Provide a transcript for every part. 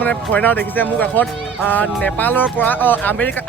মানে ফৰেনাৰ দেখিছে মোক কাষত নেপালৰ পৰা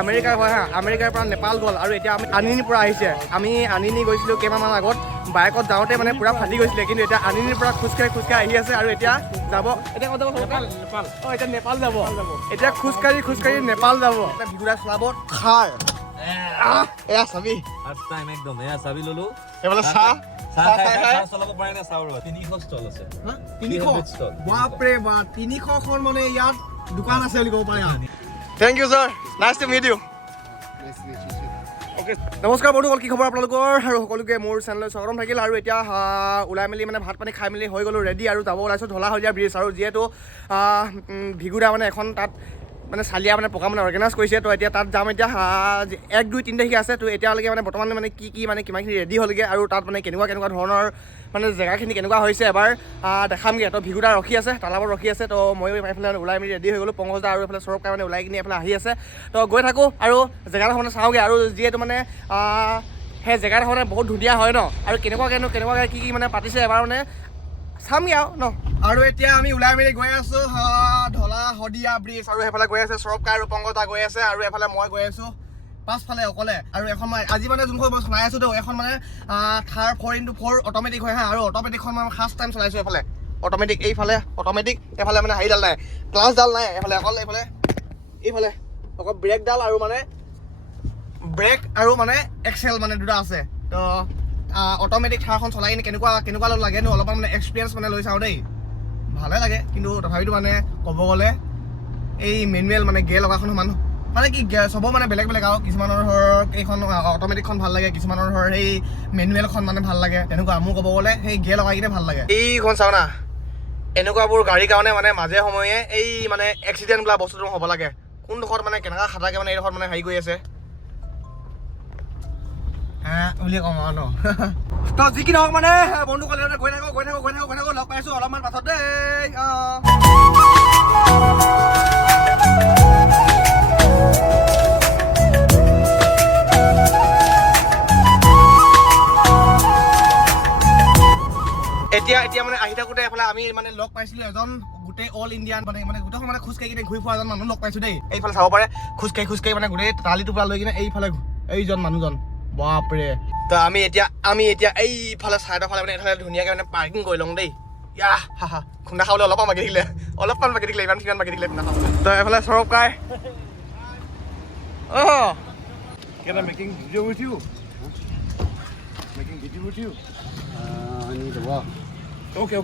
আমেৰিকাৰ হয় হা আমেৰিকাৰ পৰা নেপাল গ'ল আৰু এতিয়া আমি আনিনীৰ পৰা আহিছে আমি আনিনী গৈছিলোঁ কেইমাহমান আগত বাইকত যাওঁতে মানে পুৰা ফাটি গৈছিলে কিন্তু এতিয়া আনিনীৰ পৰা খোজকাঢ়ি আহি আছে আৰু এতিয়া যাব এতিয়া ক'ত যাব নেপাল এতিয়া নেপাল যাব এতিয়া খোজকাঢ়ি নেপাল যাব ভিগুৰা চলাব খাৰ এয়া চাবি একদম এয়া চাবি ললো এইফালে চাহ চলাব পাৰে নে চাউল 300 ষ্টল আছে 300 বাপৰে বা 300খন মানে ইয়াত দোকান আছে বুলি ক'ব পাৰে thank you sir nice to meet you okay নমস্কাৰ বন্ধুসকল কি খবৰ আপোনালোকৰ আৰু সকলোকে মোৰ চেনেললৈ স্বাগতম থাকিল আৰু এতিয়া ওলাই মেলি মানে ভাত পানী খাই মেলি হৈ গ'লোঁ ৰেডি আৰু যাব ওলাইছোঁ ঢলা শদিয়া ব্ৰিজ আৰু যিহেতু ভিগুৰা মানে এখন তাত মানে চালিয়া মানে প্ৰগ্ৰাম মানে অৰ্গেনাইজ কৰিছে তো এতিয়া তাত যাম এতিয়া 1, 2, 3 তাৰিখে আছে তো এতিয়ালৈকে মানে বৰ্তমান মানে কি মানে কিমানখিনি ৰেডি হ'লগৈ আৰু তাত মানে কেনেকুৱা ধৰণৰ মানে জেগাখিনি কেনেকুৱা হৈছে এবাৰ দেখামগৈ তো ভিগুৰা ৰখি আছে তালাবত ৰখি আছে তো ময়ো এইফালে ওলাই মেলি ৰেডি হৈ গ'লোঁ পংকজদা আৰু এইফালে সৌৰভ কাই মানে ওলাই কিনি এইফালে আহি আছে তো গৈ থাকোঁ আৰু জেগাডোখৰ মানে চাওঁগৈ আৰু যিহেতু মানে সেই জেগাডোখৰ মানে বহুত ধুনীয়া হয় ন আৰু কেনেকুৱাকৈ কি মানে পাতিছে এবাৰ মানে চামগৈ আৰু ন আৰু এতিয়া আমি ওলাই মেলি গৈ আছোঁ ঢলা শদিয়া ব্ৰিজ আৰু সেইফালে গৈ আছে সৌৰভ কাই আৰু পংকজদা গৈ আছে আৰু এফালে মই গৈ আছোঁ পাছফালে অকলে আৰু এখন মই আজি মানে যোনখন মই চলাই আছোঁ তো এখন মানে থাৰ 4x4 অট'মেটিক হয় হা আৰু অট'মেটিকখন মই ফাৰ্ষ্ট টাইম চলাইছোঁ এইফালে অট'মেটিক অট'মেটিক এইফালে মানে হেৰিডাল নাই ক্লাছডাল নাই এইফালে অকল এইফালে অকল ব্ৰেকডাল আৰু মানে ব্ৰেক আৰু মানে এক্সেল মানে দুটা আছে তো অট'মেটিক থাৰখন চলাই কিনে কেনেকুৱা লাগেনো অলপমান মানে এক্সপিৰিয়েঞ্চ মানে লৈ চাওঁ দেই ভালে লাগে কিন্তু তথাপিতো মানে ক'ব গ'লে এই মেনুৱেল মানে গিয়েৰ লগাখন মানুহ মানে কি চবৰ মানে বেলেগ আৰু কিছুমানৰ ধৰক এইখন অট'মেটিকখন ভাল লাগে কিছুমানৰ ধৰ সেই মেনুৱেলখন মানে ভাল লাগে তেনেকুৱা মোৰ ক'ব গ'লে সেই গিয়েৰ লগাই কিনে ভাল লাগে এইখন চাওঁ না এনেকুৱাবোৰ গাড়ীৰ কাৰণে মানে মাজে সময়ে এই মানে এক্সিডেণ্ট বোলা বস্তুটো হ'ব লাগে কোনডোখৰত মানে কেনেকুৱা খাটাকে মানে এইডোখৰত মানে হেৰি কৰি আছে উলিয়াই কম আৰু ন তো যি কি নহওক মানে বন্ধুসকল গৈ থাকোঁ লগ পাইছোঁ অলপমান পাছত দেই এতিয়া মানে আহি থাকোঁতে এফালে আমি মানে লগ পাইছিলোঁ এজন গোটেই অল ইণ্ডিয়ান মানে গোটেইখন মানে খোজকাঢ়ি কিনে ঘূৰি ফুৰা এজন মানুহ লগ পাইছোঁ দেই এইফালে চাব পাৰে খোজকাঢ়ি মানে গোটেই টালিটোৰ পৰা লৈ কিনে এইফালে এইজন মানুহজন বাপৰে তো আমি এতিয়া এইফালে চাইডৰ ফালে মানে এইফালে ধুনীয়াকৈ মানে পাৰ্কিং কৰি লওঁ দেই খুন্দা খাবলৈ অলপমান বাকী থাকিলে ইমান বাকী থাকিলে খুন্দা খাবলৈ তো এইফালে সৌৰভ কাই Can I making video with you? I need to walk. Okay.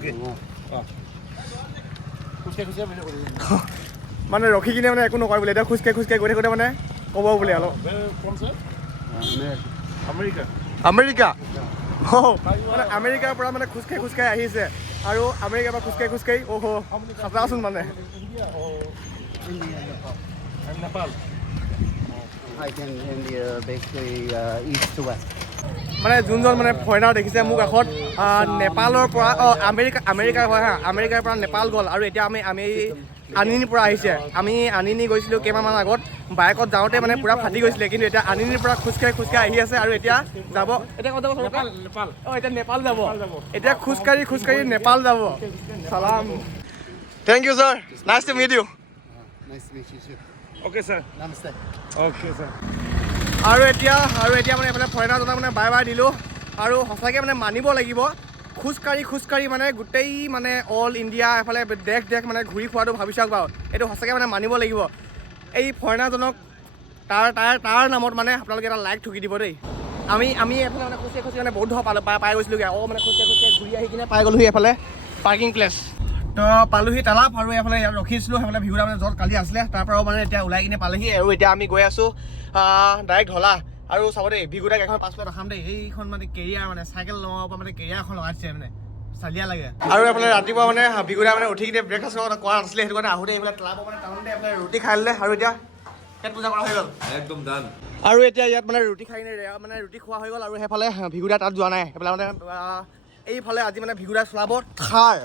মানে ৰখি কিনে মানে একো নকয় বোলে এতিয়া খোজকাঢ়ি গৈ থাকোঁতে মানে ক'ব বোলে অলপ Where from, sir? America. America মানে আমেৰিকাৰ পৰা মানে খোজকাঢ়ি আহিছে আৰু আমেৰিকাৰ পৰা খোজকাঢ়ি খাটাচোন মানে India or and Nepal? I can India basically east to west. মানে যোনজন মানে ফৰেনাৰ দেখিছে মোক কাষত নেপালৰ পৰা আমেৰিকাৰ হয় হা আমেৰিকাৰ পৰা নেপাল গ'ল আৰু এতিয়া আমি আনিনীৰ পৰা আহিছে আমি আনিনী গৈছিলোঁ কেইমাহমান আগত বাইকত যাওঁতে মানে পুৰা ফাটি গৈছিলে কিন্তু এতিয়া আনিনীৰ পৰা খোজকাঢ়ি আহি আছে আৰু এতিয়া যাব এতিয়া ক'ত যাব Nepal. এতিয়া নেপাল যাব এতিয়া খোজকাঢ়ি নেপাল যাব চালাম thank you sir nice to meet you Nice to meet you too. Okay, sir. Namaste. Okay, sir. আৰু এতিয়া মানে এইফালে ফৰেনাৰজনক মানে বাই দিলোঁ আৰু সঁচাকৈ মানে মানিব লাগিব খোজকাঢ়ি মানে গোটেই মানে অল ইণ্ডিয়া এফালে দেশ মানে ঘূৰি ফুৰাটো ভাবি চাওক বাৰু এইটো সঁচাকৈ মানে মানিব লাগিব এই ফৰেনাৰজনক তাৰ নামত মানে আপোনালোকে এটা লাইক ঠুকি দিব দেই আমি এফালে মানে খোজকাঢ়ি মানে বহুত পাই গৈছিলোঁগৈ মানে খোজকাঢ়ি ঘূৰি আহি কিনে পাই গ'লোহি এফালে পাৰ্কিং প্লেচ তো পালোহি তালাপ আৰু এইফালে ইয়াত ৰখিছিলোঁ সেইফালে ভিগুৰা মানে য'ত কালি আছিলে তাৰ পৰাও মানে এতিয়া ওলাই কিনে পালেহি আৰু এতিয়া আমি গৈ আছোঁ ডাইৰেক্ট ঢলা আৰু চাব দেই ভিগুৰাক এখন পাছফালে দেখাম দেই এইখন মানে কেৰিয়াৰ মানে চাইকেল লগাব পৰা মানে কেৰিয়াৰ এখন লগাইছে মানে চালিয়া লাগে আৰু এইফালে ৰাতিপুৱা মানে ভিগুৰা মানে উঠি কিনে ব্ৰেকফাষ্ট কৰা নাছিলে সেইটো কাৰণে আহোঁতে এইফালে তালাপ মানে টাউনতে এইফালে ৰুটি খাই ল'লে আৰু এতিয়া পেট পূজা কৰা হৈ গ'ল একদম ডান আৰু এতিয়া ইয়াত মানে ৰুটি খাই কিনে মানে ৰুটি খোৱা হৈ গ'ল আৰু সেইফালে ভিগুৰা তাত যোৱা নাই সেইফালে মানে এইফালে আজি মানে ভিগুৰা চলাব খাৰ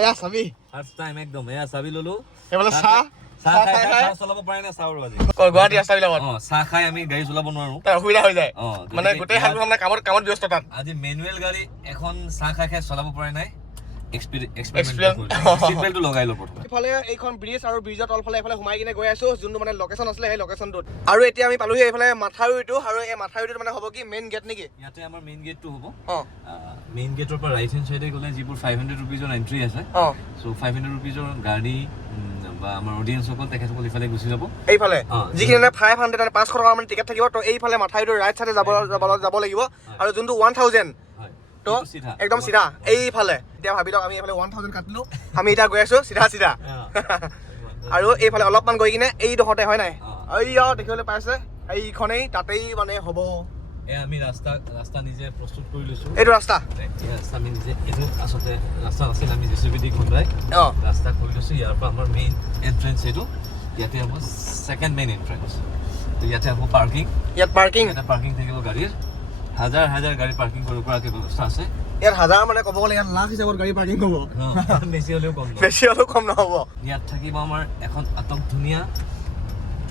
এয়া চাবি ফাৰ্ষ্ট টাইম একদম এয়া চাবি ললো এইফালে চাহ চলাব পাৰে নে চাউল আজি গুৱাহাটী ৰাস্তাবিলাকত চাহ খাই আমি গাড়ী চলাব নোৱাৰো তাৰ অসুবিধা হৈ যায় মানে গোটেই হাতবোৰ মানে কামত ব্যস্ত তাত আজি মেনুৱেল গাড়ী এখন চাহ খাই চলাব পৰা নাই এক্সপেৰিমেণ্ট চিট বেল্টটো লগাই লওঁ প্ৰথমে ইফালে এইখন ব্ৰিজ আৰু ব্ৰিজৰ তলফালে এইফালে সোমাই কিনে গৈ আছো যোনটো মানে লোকেশ্যন আছিলে সেই লোকেশ্যনটোত আৰু এতিয়া আমি পালোহি এইফালে মাথাউৰিটো আৰু এই মাথাউৰিটোত মানে হ'ব কি মেইন গেট নেকি ইয়াতে আমাৰ মেইন গেটটো হ'ব অঁ মেইন গেটৰ পৰা ৰাইট হেণ্ড চাইডে গ'লে যিবোৰ 500 ৰুপিজৰ এণ্ট্ৰি আছে অঁ চ' 500 ৰুপিজৰ গাড়ী বা আমাৰ অডিয়েঞ্চসকল তেখেতসকল ইফালে গুচি যাব এইফালে যিখিনি মানে 500 মানে 500 টকা মানে টিকেট থাকিব তো এইফালে মাথাউৰিটোৰ ৰাইট চাইডে যাব লাগিব আৰু যোনটো 1000 তো একদম চিধা এইফালে এতিয়া ভাবি লওক আমি এইফালে 1000 কাটিলো আমি এতিয়া গৈ আছো চিধা আৰু এইফালে অলপমান গৈ কিনে এই ডোখৰতে হয় নাই এইয়া দেখিবলৈ পাইছে এইখনেই তাতেই মানে হ'ব আমি ৰাস্তা নিজে প্ৰস্তুত কৰি লৈছোঁ এইটো ৰাস্তা আমি নিজে এইটো আচলতে ৰাস্তা আছিল আমি জেচিবি দি খুন্দাই ৰাস্তা কৰি লৈছোঁ ইয়াৰ পৰা আমাৰ মেইন এণ্ট্ৰেঞ্চ এইটো ইয়াতে হ'ব ছেকেণ্ড মেইন এণ্ট্ৰেঞ্চ তো ইয়াতে হ'ব ইয়াত পাৰ্কিং থাকিব গাড়ীৰ হাজাৰ গাড়ী পাৰ্কিং কৰিব পৰাকৈ ব্যৱস্থা আছে ইয়াত হাজাৰ মানে ক'ব গ'লে ইয়াত লাখ হিচাপত গাড়ী পাৰ্কিং হ'ব বেছি হ'লেও কম নহ'ব ইয়াত থাকিব আমাৰ এখন আটক ধুনীয়া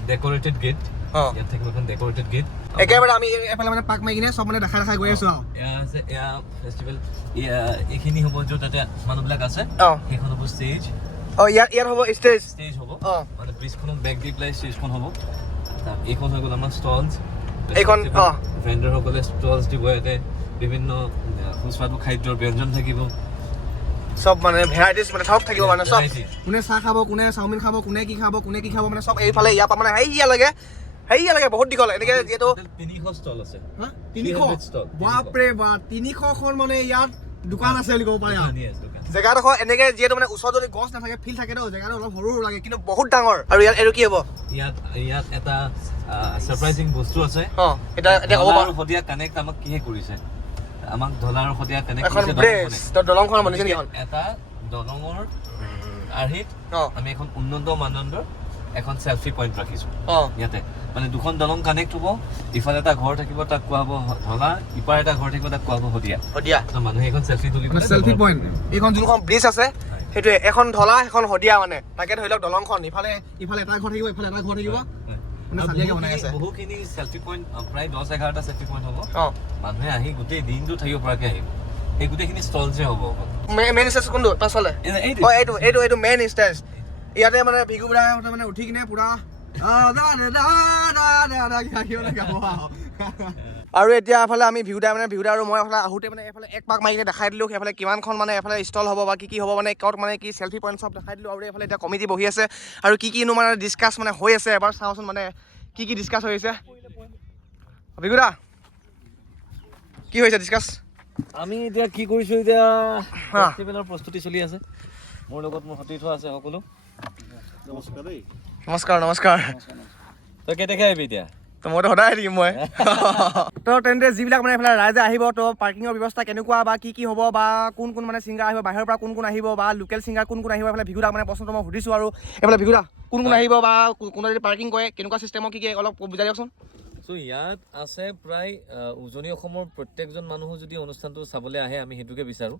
ডেকৰেটেড গেট ইয়াত থাকিব এখন ডেকৰেটেড গেট একেবাৰে আমি এফালে মানে পাক মাৰি কিনে চব মানে দেখাই গৈ আছো এয়া ফেষ্টিভেল এইখিনি হ'ব য'ত তাতে মানুহবিলাক আছে সেইখন হ'ব ষ্টেজ ইয়াত হ'ব ষ্টেজ হ'ব মানে ব্ৰিজখনত বেক দি পেলাই ষ্টেজখন হ'ব এইখন হৈ গ'ল আমাৰ ষ্টলছ এইখন ভেণ্ডৰসকলে ষ্টলছ দিব ইয়াতে বিভিন্ন সুস্বাদু খাদ্যৰ ব্যঞ্জন থাকিব সব মানে ভেৰাইটিজ মানে সব থাকিব মানে সব কোনে চাহ খাব কোনে চাওমিন খাব কোনে কি খাব মানে সব এইফালে ইয়াৰ পৰা মানে হেৰিয়া লাগে বহুত দীঘল এনেকে যিহেতু 300 ষ্টল আছে 300 বাপৰে বাপ 300খন মানে ইয়াত দোকান আছে বুলি ক'ব পাৰে জেগাডোখৰ এনেকে যিহেতু মানে ওচৰত যদি গছ নাথাকে ফিল থাকে ন জেগাটো অলপ সৰু লাগে কিন্তু বহুত ডাঙৰ আৰু ইয়াত এইটো কি হ'ব ইয়াত এটা সাৰপ্ৰাইজিং বস্তু আছে এতিয়া ক'ব পাৰোঁ সদিয়া কানেক্ট আমাক কিহে কৰিছে আমাক ডলাৰৰ সদিয়া কানেক্ট এখন ব্ৰিজ দলংখন বনিছে নেকি এটা দলঙৰ আৰ্হিত আমি এখন উন্নত মানদণ্ডৰ এখন সেলফি পইণ্ট ৰাখিছোঁ ইয়াতে মানে দুখন দলং কানেক্ট হ'ব ইফালে এটা ঘৰ থাকিব তাক কোৱা হ'ব ধলা ইপাৰ এটা ঘৰ থাকিব তাক কোৱা হ'ব সদিয়া মানুহে এখন সেলফি তুলিব সেলফি পইণ্ট এইখন যোনখন ব্ৰিজ আছে সেইটোৱে এখন ধলা এখন সদিয়া মানে তাকে ধৰি লওক দলংখন ইফালে এটা ঘৰ থাকিব ইফালে এটা ঘৰ থাকিব বহুখিনি সেলফি পইণ্ট প্ৰায় 10-11টা সেলফি পইণ্ট হ'ব মানুহে আহি গোটেই দিনটো থাকিব পৰাকৈ আহিব এই গোটেইখিনি ষ্টলছে হ'ব মেইন ষ্টেজ কোনটো পাছফালে এইটো মেইন ষ্টেজ ইয়াতে মানে ভিগু বুঢ়া মানে উঠি কিনে পুৰা আৰু এতিয়া এফালে আমি ভিউদা আৰু মই এফালে আহোঁতে মানে এইফালে এক পাক মাৰি কিনে দেখাই দিলোঁ সেইফালে কিমানখন মানে এফালে ষ্টল হ'ব বা কি হ'ব মানে ক'ত মানে কি চেল্ফি পইণ্ট চব দেখাই দিলোঁ আৰু এইফালে এতিয়া কমিটি বহি আছে আৰু কিনো মানে ডিছকাছ মানে হৈ আছে এবাৰ চাওঁচোন মানে কি ডিছকাছ হৈ আছে ভিগুদা কি হৈছে ডিছকাছ আমি এতিয়া কি কৰিছোঁ এতিয়া ফেষ্টিভেলৰ প্ৰস্তুতি চলি আছে মোৰ লগত মোৰ সতীৰ্থ আছে সকলো নমস্কাৰ তই কেতিয়াকৈ আহিবি এতিয়া মইতো সদায় থাকিম মই তো তেন্তে যিবিলাক মানে এইফালে ৰাইজে আহিব তো পাৰ্কিঙৰ ব্যৱস্থা কেনেকুৱা বা কি হ'ব বা কোন মানে ছিংগাৰ আহিব বাহিৰৰ পৰা কোন আহিব বা লোকেল ছিংগাৰ কোন আহিব এইফালে ভিগুদাক মানে প্ৰশ্নটো মই সুধিছোঁ আৰু এইফালে ভিগুদা কোন আহিব বা কোনে যদি পাৰ্কিং কৰে কেনেকুৱা ছিষ্টেমৰ কি অলপ বুজাই দিয়কচোন চ' ইয়াত আছে প্ৰায় উজনি অসমৰ প্ৰত্যেকজন মানুহ যদি অনুষ্ঠানটো চাবলৈ আহে আমি সেইটোকে বিচাৰোঁ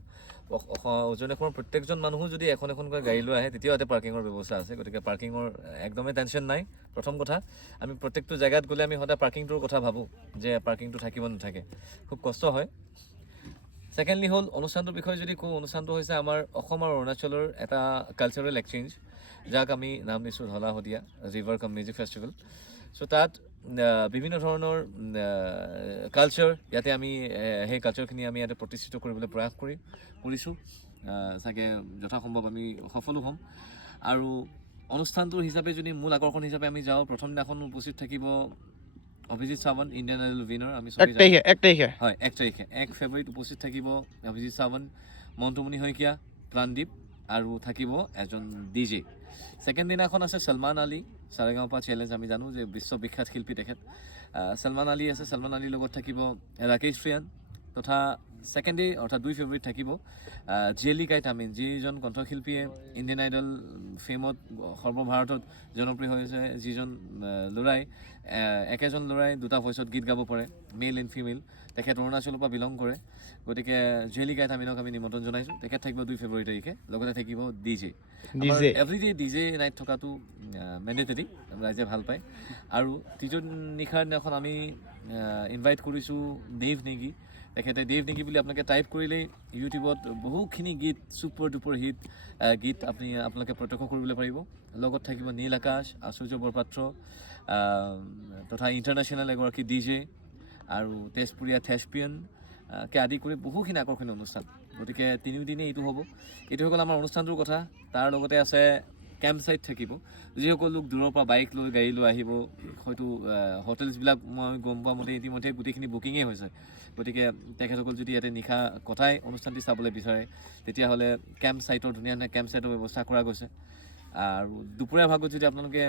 উজনি অসমৰ প্ৰত্যেকজন মানুহ যদি এখনকৈ গাড়ী লৈ আহে তেতিয়াও ইয়াতে পাৰ্কিঙৰ ব্যৱস্থা আছে গতিকে পাৰ্কিঙৰ একদমেই টেনশ্যন নাই প্ৰথম কথা আমি প্ৰত্যেকটো জেগাত গ'লে আমি সদায় পাৰ্কিংটোৰ কথা ভাবোঁ যে পাৰ্কিংটো থাকিব নাথাকে খুব কষ্ট হয় ছেকেণ্ডলি হ'ল অনুষ্ঠানটোৰ বিষয়ে যদি কওঁ অনুষ্ঠানটো হৈছে আমাৰ অসম আৰু অৰুণাচলৰ এটা কালচাৰেল এক্সচেঞ্জ যাক আমি নাম দিছোঁ ধলা শদিয়া ৰিভাৰ কাম মিউজিক ফেষ্টিভেল চ' তাত বিভিন্ন ধৰণৰ কালচাৰ ইয়াতে আমি সেই কালচাৰখিনি আমি ইয়াতে প্ৰতিষ্ঠিত কৰিবলৈ প্ৰয়াস কৰিছোঁ চাগে যথাসম্ভৱ আমি সফলো হ'ম আৰু অনুষ্ঠানটোৰ হিচাপে যদি মূল আকৰ্ষণ হিচাপে আমি যাওঁ প্ৰথম দিনাখন উপস্থিত থাকিব Abhijit Sawant Indian idol winner আমি 1 তাৰিখে হয় 1 ফেব্ৰুৱাৰীত উপস্থিত থাকিব অভিজিত সাৱন্ত মন্টুমণি শইকীয়া প্ৰাণদীপ আৰু থাকিব এজন DJ ছেকেণ্ড দিনাখন আছে সলমান আলী সাৰেগাঁওপা চেলেঞ্জ আমি জানো যে বিশ্ববিখ্যাত শিল্পী তেখেত সলমান আলী আছে সলমান আলীৰ লগত থাকিব ৰাকেশ ৰিয়ান তথা ছেকেণ্ড ডে অৰ্থাৎ 2 ফেব্ৰুৱাৰীত থাকিব জেলি কাইট আমিন যিজন কণ্ঠশিল্পীয়ে ইণ্ডিয়ান আইডল ফেমত সৰ্বভাৰতত জনপ্ৰিয় হৈছে যিজন ল'ৰাই একেজন ল'ৰাই দুটা ভইচত গীত গাব পাৰে মেল এণ্ড ফিমেল তেখেত অৰুণাচলৰ পৰা বিলং কৰে গতিকে জেলি কাইট আমিনক আমি নিমন্ত্ৰণ জনাইছোঁ তেখেত থাকিব 2 ফেব্ৰুৱাৰী তাৰিখে লগতে থাকিব DJ এভৰিডে DJ নাইট থকাটো মেণ্ডেটৰী ৰাইজে ভাল পায় আৰু তৃতীয় নিশাৰ দিনাখন আমি ইনভাইট কৰিছোঁ দেৱ নেগী তেখেতে দেৱ নেকি বুলি আপোনালোকে টাইপ কৰিলেই ইউটিউবত বহুখিনি গীত ছুপাৰ ডুপাৰ হিট গীত আপোনালোকে প্ৰত্যক্ষ কৰিবলৈ পাৰিব। লগত থাকিব নীল আকাশ, আশ্চৰ্য বৰপাত্ৰ তথা ইণ্টাৰনেশ্যনেল এগৰাকী DJ আৰু তেজপুৰীয়া থেস্পিয়ান কে আদি কৰি বহুখিনি আকৰ্ষণীয় অনুষ্ঠান। গতিকে তিনিওদিনেই এইটো হ'ব। এইটো হৈ গ'ল আমাৰ অনুষ্ঠানটোৰ কথা। তাৰ লগতে আছে কেম্প ছাইট থাকিব। যিসকল লোক দূৰৰ পৰা বাইক লৈ গাড়ী লৈ আহিব, হয়তো হোটেলছবিলাক মই গম পোৱা মতে ইতিমধ্যে গোটেইখিনি বুকিঙেই হৈছে। গতিকে তেখেতসকল যদি ইয়াতে নিশা কটাই অনুষ্ঠানটি চাবলৈ বিচাৰে তেতিয়াহ'লে কেম্প ছাইটৰ ধুনীয়া ধুনীয়া কেম্প ছাইটৰ ব্যৱস্থা কৰা গৈছে। আৰু দুপৰীয়া ভাগত যদি আপোনালোকে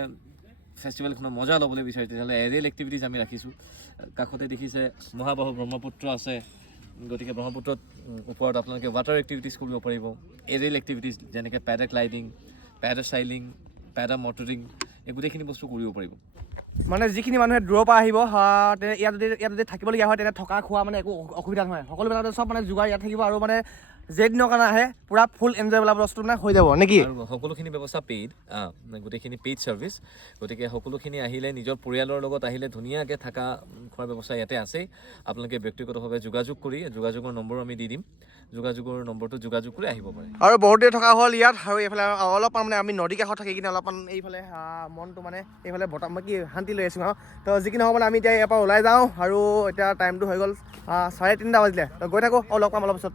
ফেষ্টিভেলখনৰ মজা ল'বলৈ বিচাৰে তেতিয়াহ'লে এৰেল এক্টিভিটিজ আমি ৰাখিছোঁ। কাষতে দেখিছে মহাবাহু ব্ৰহ্মপুত্ৰ আছে। গতিকে ব্ৰহ্মপুত্ৰত ওপৰত আপোনালোকে ৱাটাৰ এক্টিভিটিজ কৰিব পাৰিব। এৰেল এক্টিভিটিজ যেনেকৈ পেৰাগ্লাইডিং, পেৰাচাইলিং, পেৰা মটৰিং এই গোটেইখিনি বস্তু কৰিব পাৰিব। মানে যিখিনি মানুহে দূৰৰ পৰা আহিব ইয়াত যদি থাকিবলগীয়া হয় তেনে থকা খোৱা মানে একো অসুবিধা নহয়। সকলোবিলাক চব মানে যোগাৰ ইয়াত থাকিব আৰু মানে যেইদিনৰ কাৰণে আহে পূৰা ফুল এনজয় বোলা বস্তু মানে হৈ যাব নেকি? আৰু সকলোখিনি ব্যৱস্থা পেইড, গোটেইখিনি পেইড ছাৰ্ভিচ। গতিকে সকলোখিনি আহিলে নিজৰ পৰিয়ালৰ লগত আহিলে ধুনীয়াকৈ থকা খোৱাৰ ব্যৱস্থা ইয়াতে আছেই। আপোনালোকে ব্যক্তিগতভাৱে যোগাযোগ কৰি যোগাযোগৰ নম্বৰ আমি দি দিম। যোগাযোগৰ নম্বৰটো যোগাযোগ কৰি আহিব পাৰে। আৰু বহুত দেৰি থকা হ'ল ইয়াত। আৰু এইফালে অলপমান মানে আমি নদী কাষত থাকি কিনে অলপমান এইফালে মনটো মানে এইফালে বতাহ মই কি শান্তি লৈ আছোঁ আৰু। তো যিকি নহওক মানে আমি এতিয়া ইয়াৰ পৰা ওলাই যাওঁ। আৰু এতিয়া টাইমটো হৈ গ'ল 3:30 বাজিলে। তো গৈ থাকোঁ আৰু লগ পাম অলপ পিছত।